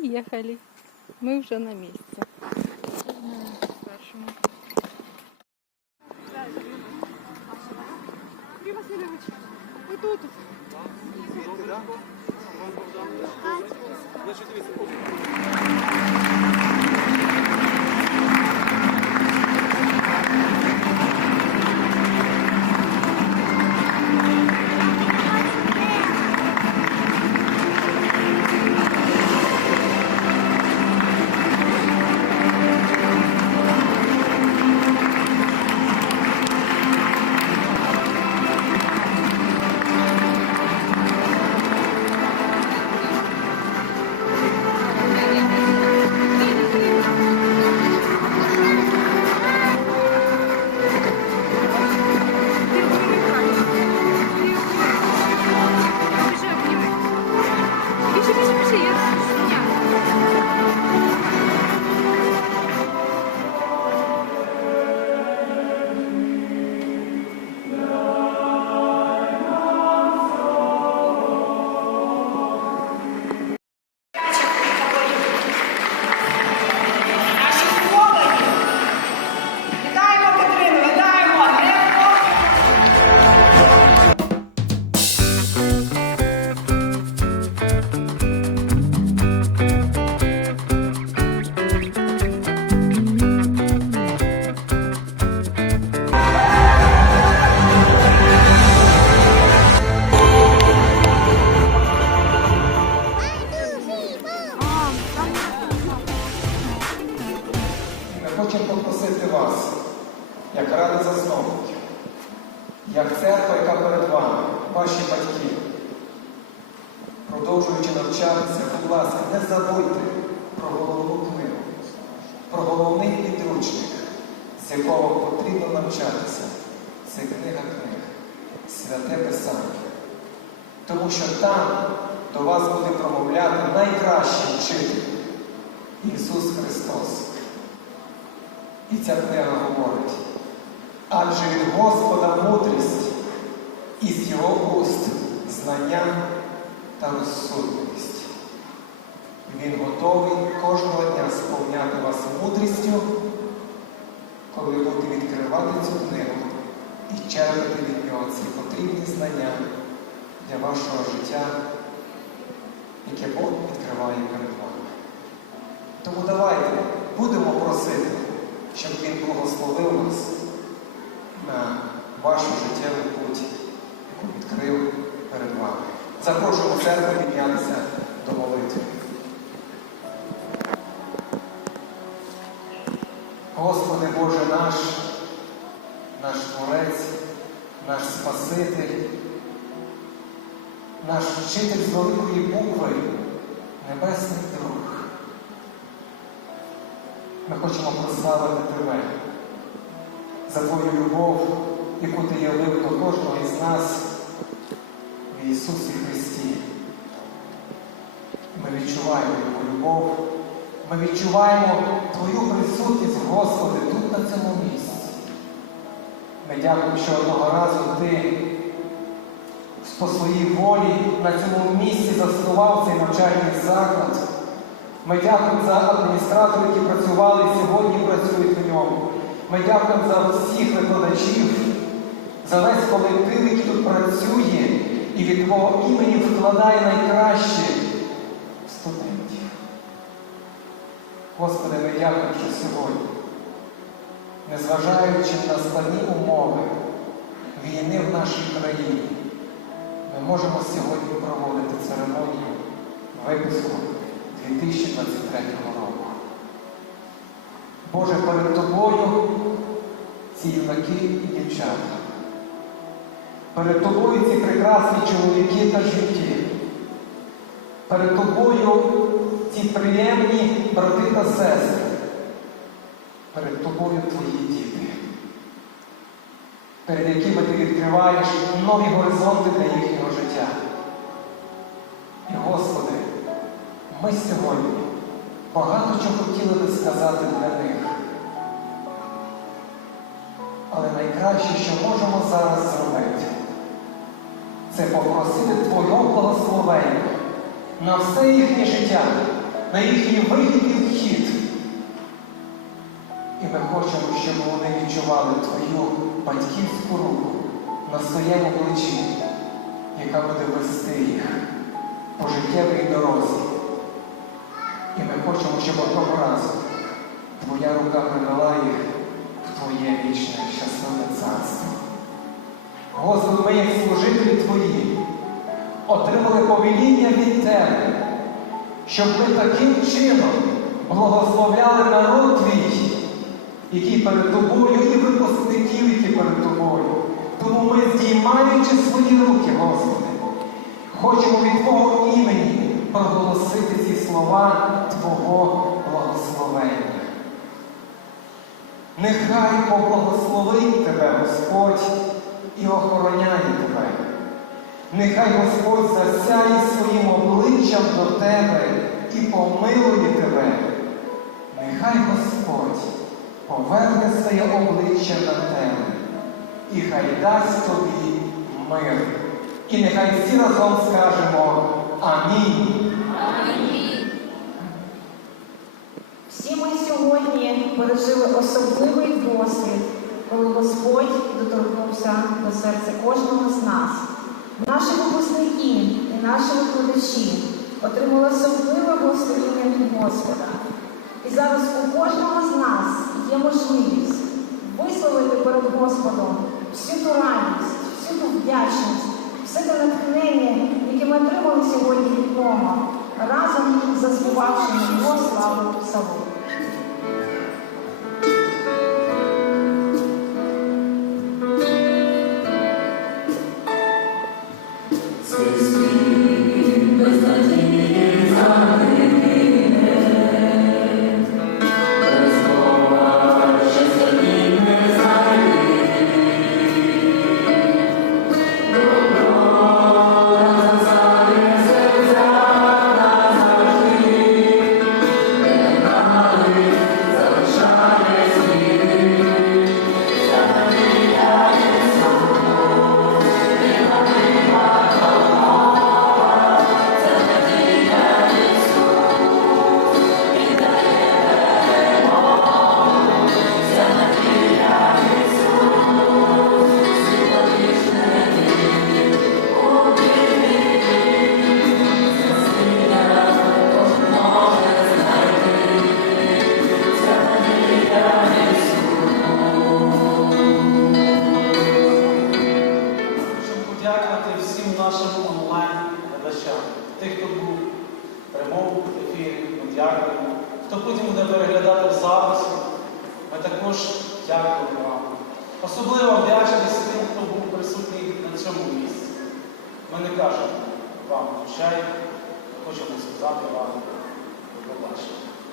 Приїхали. Ми вже на місці. Тут. Біжи, як церква, яка перед вами, ваші батьки, продовжуючи навчатися, будь ласка, не забудьте про головну книгу, про головний підручник, з якого потрібно навчатися. Це книга книг, святе Писання. Тому що там до вас буде промовляти найкращий вчитель Ісус Христос. І ця книга говорить, адже від Господа мудрість, і з його уст знання та розсудливість. Він готовий кожного дня сповняти вас мудрістю, коли будете відкривати цю книгу і черпати від нього ці потрібні знання для вашого життя, яке Бог відкриває перед вами. Тому давайте будемо просити, щоб Він благословив вас на вашу життєву путь, яку відкрив перед вами. Запрошуємо церкву піднятися до молитви. Господи Боже наш, наш Творець, наш Спаситель, наш вчитель з великої букви, Небесний друг. Ми хочемо прославити Тебе за Твою любов, яку Ти явив до кожного із нас в Ісусі Христі. Ми відчуваємо Його любов, ми відчуваємо Твою присутність, Господи, тут на цьому місці. Ми дякуємо, що одного разу Ти по своїй волі на цьому місці заснував цей навчальний заклад. Ми дякуємо за адміністраторів, які працювали і сьогодні працюють в ньому. Ми дякуємо за всіх викладачів, за весь колектив, який тут працює і від Твого імені вкладає найкраще в студентів. Господи, ми дякуємо, що сьогодні, незважаючи на складні умови війни в нашій країні, ми можемо сьогодні проводити церемонію випуску 2023 року. Боже, перед тобою ці юнаки і дівчата. Перед тобою ці прекрасні чоловіки та жінки. Перед тобою ці приємні брати та сестри. Перед тобою твої діти, перед якими ти відкриваєш нові горизонти для їхнього життя. І, Господи, ми сьогодні багато чого хотіли би сказати для них. Але найкраще, що можемо зараз зробити, це попросити Твого благословення на все їхнє життя, на їхній вихід і вхід. І ми хочемо, щоб вони відчували Твою батьківську руку на своєму плечі, яка буде вести їх по життєвій дорозі. І ми хочемо, щоб одного разу Твоя рука привела їх в Твоє вічне щасливе царство. Господи, ми, як служителі Твої, отримали повеління від Тебе, щоб ми таким чином благословляли народ Твій, який перед тобою, і випускників, які перед тобою. Тому ми, здіймаючи свої руки, Господи, хочемо від Твого імені проголосити ці слова Твого благословення. Нехай поблагословить тебе Господь і охороняє тебе. Нехай Господь засяє своїм обличчям до тебе і помилує тебе. Нехай Господь поверне своє обличчя на тебе і хай дасть тобі мир. І нехай всі разом скажемо Амінь. Всі ми сьогодні пережили особливий досвід, коли Господь доторкнувся до серця кожного з нас. Наші випускники і наші викладачі отримали особливе благословення від Господа. І зараз у кожного з нас є можливість висловити перед Господом всю ту радість, всю ту вдячність, все те натхнення, яке ми отримали сьогодні від Бога, разом заспівавши його славу Sing, sing. Хто потім буде переглядати в записі, ми також дякуємо вам. Особливо вдячність тим, хто був присутній на цьому місці. Ми не кажемо вам прощай, хочемо сказати вам побачення.